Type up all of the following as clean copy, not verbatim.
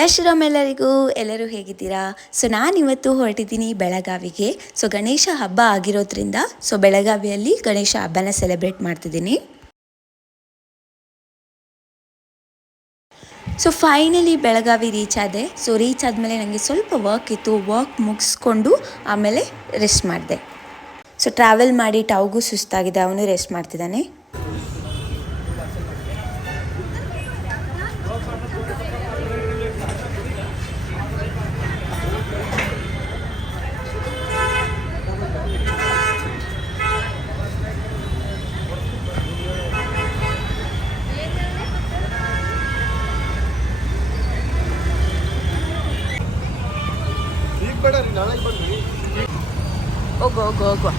ಜೈ ಶ್ರೀರಾಮ್ ಎಲ್ಲರೂ ಹೇಗಿದ್ದೀರಾ? ಸೊ ನಾನಿವತ್ತು ಹೊರಟಿದ್ದೀನಿ ಬೆಳಗಾವಿಗೆ. ಸೊ ಗಣೇಶ ಹಬ್ಬ ಆಗಿರೋದ್ರಿಂದ ಬೆಳಗಾವಿಯಲ್ಲಿ ಗಣೇಶ ಹಬ್ಬನ ಸೆಲೆಬ್ರೇಟ್ ಮಾಡ್ತಿದ್ದೀನಿ. ಸೊ ಫೈನಲಿ ಬೆಳಗಾವಿ ರೀಚ್ ಆದೆ. ಸೊ ರೀಚ್ ಆದಮೇಲೆ ನನಗೆ ಸ್ವಲ್ಪ ವರ್ಕ್ ಇತ್ತು. ವರ್ಕ್ ಮುಗಿಸ್ಕೊಂಡು ಆಮೇಲೆ ರೆಸ್ಟ್ ಮಾಡಿದೆ. ಸೊ ಟ್ರಾವೆಲ್ ಮಾಡಿ ಟಾವ್ಗೂ ಸುಸ್ತಾಗಿದೆ, ಅವನು ರೆಸ್ಟ್ ಮಾಡ್ತಿದ್ದಾನೆ. ಹೋಗೋ ಹೋಗೋ ಹೋಗೋ.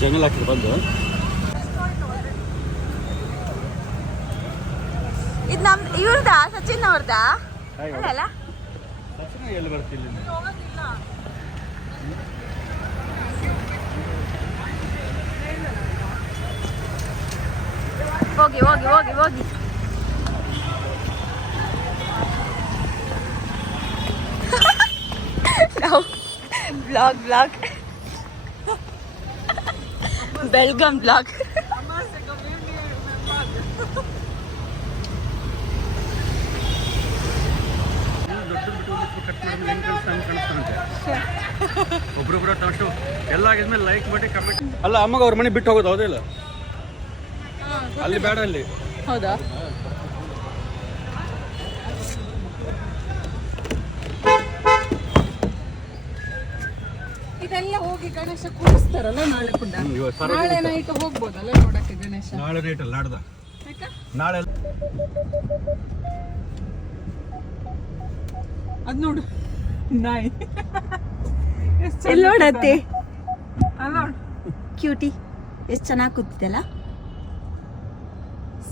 ಜಂಗಲ್ ಹಾಕಿ ಬಂದು ಇದು ನಮ್ಮ ಇವ್ರದಾ, ಸಚಿನ್ ಅವ್ರದಾ? ಅಲ್ಲ ಸಚಿನ್ ಎಲ್ಲಿ ಬರ್ತಿಲ್ಲ. ಹೋಗಿ ಹೋಗಿ ಹೋಗಿ ಹೋಗಿ. Blog blog Belgaum blog. ಒಬ್ರೊಬ್ರ ತಷ್ಟು ಎಲ್ಲ ಆಗಿದ್ಮೇಲೆ ಲೈಕ್ ಮಾಡಿ ಕಮೆಂಟ್. ಅಲ್ಲ ಅಮ್ಮಗ ಅವ್ರ ಮನೆ ಬಿಟ್ಟು ಹೋಗೋದು ಹೌದಿಲ್ಲ? ಅಲ್ಲಿ ಬೇಡ ಅಲ್ಲಿ. ಹೌದಾ? ಇದೆಲ್ಲ ಹೋಗಿ ಗಣೇಶ ಕೂರಿಸ್ತಾರಲ್ಲ ನಾಳೆ ಕೂಡ. ನಾಳೆ ನೈಟ್ ಹೋಗ್ಬೋದಲ್ಲ ನೋಡಕ್ಕೆ ಗಣೇಶ? ನಾಳೆ ನೈಟ್ ಅಲ್ಲ, ನಾಡ್ದ ನಾಳೆ. ಅದ್ ನೋಡು ನಾಯಿ ಇಲ್ಲಿ ನೋಡತ್ತೆ, ಅಲ್ಲ ಕ್ಯೂಟಿ ಎಷ್ಟು ಚೆನ್ನಾಗಿ ಕೂತಿದ್ದಲ್ಲ.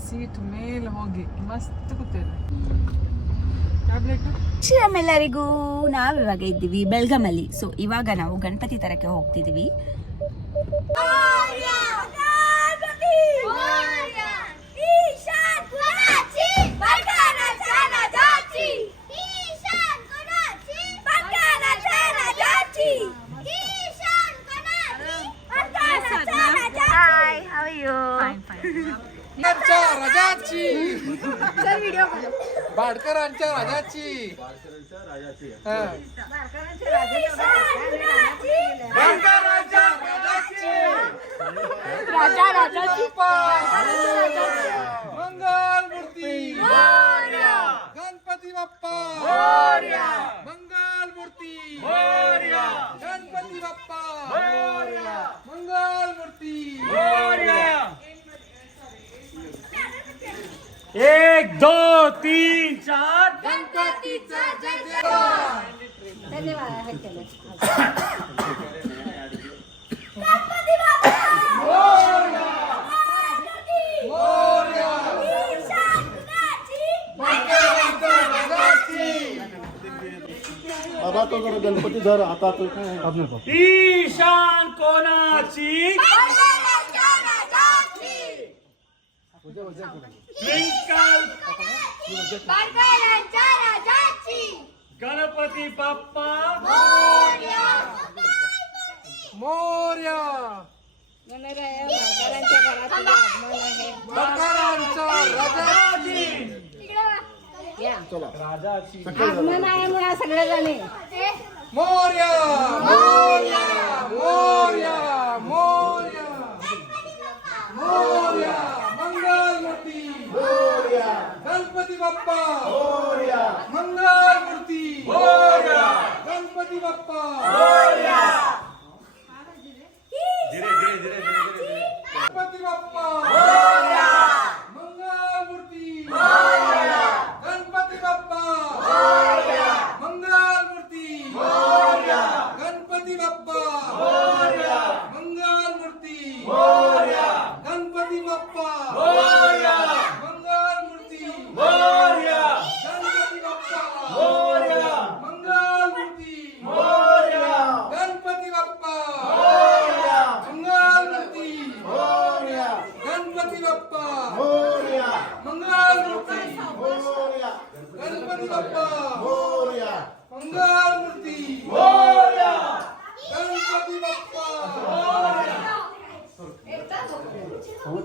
ಸೀಟ್ ಮೇಲೆ ಹೋಗಿ ಮಸ್ತ್ ಕೂತಿದೆ. ಟ್ಯಾಬ್ಲೆಟ್ ಶ್ರೀರಾಮ್ ಎಲ್ಲರಿಗೂ, ನಾವಿವಾಗ ಇದ್ದೀವಿ ಬೆಳಗಾಮಲ್ಲಿ. ಸೊ ಇವಾಗ ನಾವು ಗಣಪತಿ ತರಕ್ಕೆ ಹೋಗ್ತಿದ್ದೀವಿ. बाडकरांच्या राजाची मंगल मूर्ती गणपती बाप्पा, मंगल मूर्ती गणपती बाप्पा, मंगल मूर्ती. 1 2 3 4 गणपतीचा जय जयकार. धन्यवाद. गणपती बाप्पा मोरया, मोरया, ईशान कोणाची, मंगळाचा राजाची. बाबा तो जरा गणपती धर हातात. ईशान कोणाची, मंगळाचा राजाची. मंगळाचा राजाची. गणपती बाप्पा मोरया, मोरया. बडकरांच्या राजाची. आगमन आहे म्हणा सगळे जणी. मोरया, मोरया, मोरया, मोरया, मोरया. मंगल मूर्ती मोरया, गणपती बाप्पा मोरया, मंगल मूर्ती मोरया, गणपती बाप्पा मोरया. धीरे धीरे धीरे धीरे. गणपती बाप्पा मोरया, मंगल मूर्ती मोरया, गणपती बाप्पा मोरया, मंगल मूर्ती मोरया, गणपती बाप्पा मोरया, मंगल मूर्ती मोरया, गणपती बाप्पा मोरया, मंगल मूर्ती मोरया, गणपती बाप्पा मोरया, मंगल मूर्ती मोरया, गणपती बाप्पा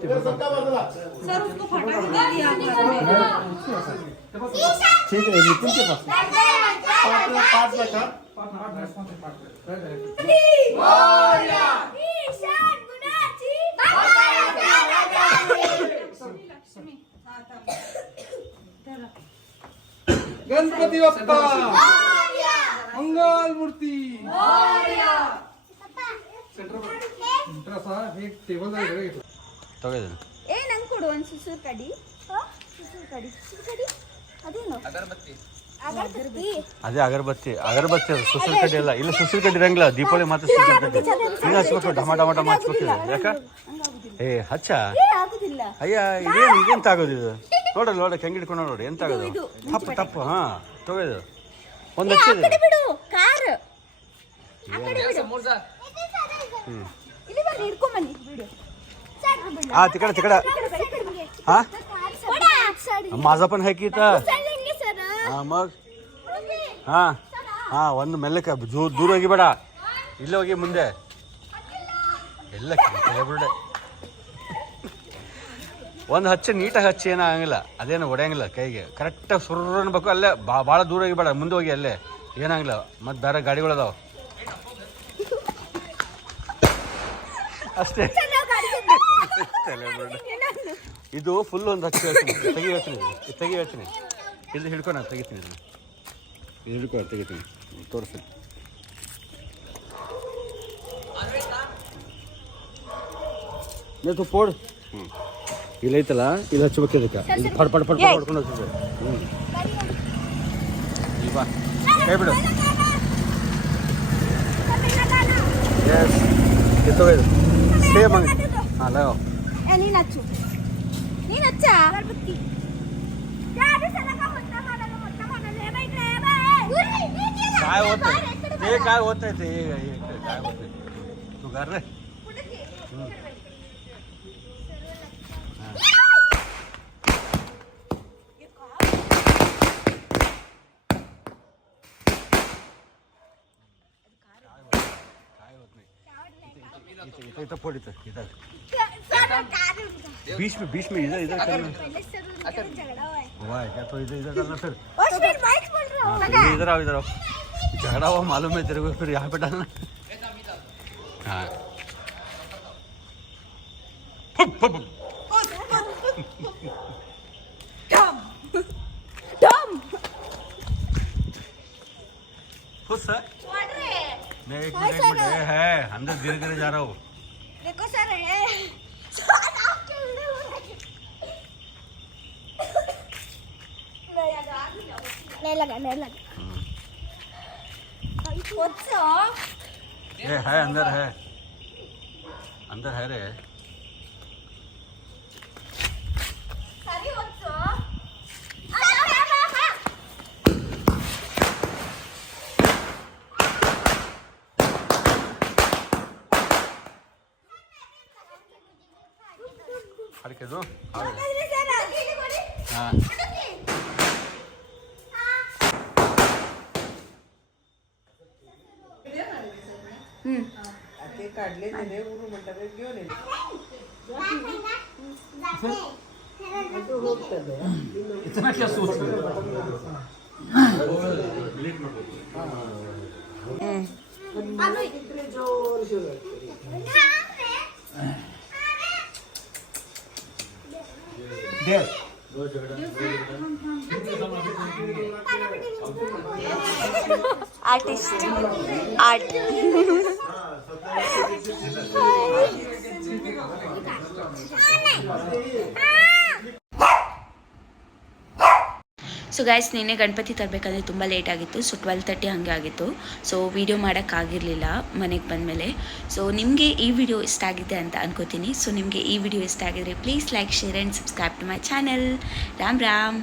सर उसको फटाके दे दिया ठीक है नितिन के पास पाँच बैठा गणपती बाप्पा मंगल मूर्ती ತಗೋದು ಏ ನಂಗೆ ಕೊಡು ಒಂದು ಸುಸೂರು ಕಡಿ ಅದೇನು ಅಗರಬತ್ತಿ ಅದೇ ಅಗರಬತ್ತಿ ಅದು ಸುಸೂರು ಕಡ್ಡಿ ಅಲ್ಲ ಇಲ್ಲ ಸುಸೂರು ಕಡ್ಡಿ ಇರಂಗಿಲ್ಲ ದೀಪಾವಳಿ ಮಾತ್ರ ಸುಸೂರು ಕಡ್ಡಿ ಹಿಂಗೆ ಹಚ್ಬೇಕು ಡಮ ಹಚ್ಬೇಕು ಯಾಕ ಏ ಹಚ್ಚ ಅಯ್ಯ ಇದೇನು ತಾಗೋದು ಇದು ನೋಡ್ರಿ ಹೆಂಗೆ ಹಿಡ್ಕೊಂಡು ನೋಡಿ ಎಂತ ಆಗೋದು ತಪ್ಪು ಹಾ ತಗೋದು ಒಂದು ಹಚ್ಚಿದೆ हा तिकडे हा माझा पण आहे की इथं हा मग हा हा ಒಂದು ಮೆಲ್ಲಕ್ಕೆ ದೂರ ಹೋಗಿ ಬೇಡ ಇಲ್ಲ ಹೋಗಿ ಮುಂದೆ ಎಲ್ಲ ಬಿಡೆ ಒಂದು ಹಚ್ಚಿ ನೀಟಾಗಿ ಹಚ್ಚಿ ಏನಾಗಂಗಿಲ್ಲ ಅದೇನು ಹೊಡೆಯಂಗಿಲ್ಲ ಕೈಗೆ ಕರೆಕ್ಟಾಗಿ ಸುರ್ರು ಅನ್ಬೇಕು ಅಲ್ಲೇ ಭಾಳ ದೂರ ಹೋಗಿ ಬೇಡ ಮುಂದೆ ಹೋಗಿ ಅಲ್ಲೇ ಏನಾಗಿಲ್ಲ ಮತ್ತೆ ಬೇರೆ ಗಾಡಿಗಳದಾವ ಅಷ್ಟೇ ಇದು ಫುಲ್ ಒಂದು ಹಚ್ಚಿ ಹೇಳ್ತೀನಿ ಇದು ಹಿಡ್ಕೊ ನಾನು ತೆಗಿತೀನಿ ಇದು ಹಿಡ್ಕೊ ತೆಗಿತೀನಿ ತೋರಿಸಿ ನೀವು ಪೋಡ್ ಇಲ್ಲ ಐತಲ್ಲ ಇಲ್ಲಿ ಹಚ್ಬೇಕು ಇದಕ್ಕೆ ಇದು ಪಡ್ ಹೊಡ್ಕೊಂಡು ಹೋಗ್ತದೆ ಇಲ್ವಾ ಕೈ ಬಿಡು ಎಸ್ ಕಿತ್ತೋಗಿದು ಸೇಮ್ ಹಂಗೆ ಹಾಂ ಲೋ ನೀನು ಹಚ್ಚ काय होतंय ते काय होतंय ते काय होतंय तू घर रे इथं फोड इथं बीच में इधर करना वाह क्या तो इधर करना फिर इधर आओ झगड़ा हुआ मालूम है तेरे को फिर यहाँ पे डालना हाँ खुश है मैं एक मिनट है अंदर धीरे धीरे जा रहा हूँ देखो सर नहीं लगा ये है अंदर है रे अड़के दो हाँ काढले त्याने उरू म्हणतात घेऊन येईल इतना क्या सोच रहे आर्टिस्ट आर्ट ಸೊ ಗೈಸ್ ನಿನ್ನೆ ಗಣಪತಿ ತರಬೇಕಾದ್ರೆ ತುಂಬ ಲೇಟ್ ಆಗಿತ್ತು ಸೊ 12:30 ಹಾಗೆ ಆಗಿತ್ತು ಸೊ ವಿಡಿಯೋ ಮಾಡೋಕ್ಕಾಗಿರಲಿಲ್ಲ ಮನೆಗೆ ಬಂದಮೇಲೆ ಸೊ ನಿಮಗೆ ಈ ವಿಡಿಯೋ ಇಷ್ಟ ಆಗಿದೆ ಅಂತ ಅನ್ಕೋತೀನಿ ಸೊ ನಿಮಗೆ ಈ ವಿಡಿಯೋ ಇಷ್ಟ ಆಗಿದ್ರೆ please like share and subscribe to my channel Ram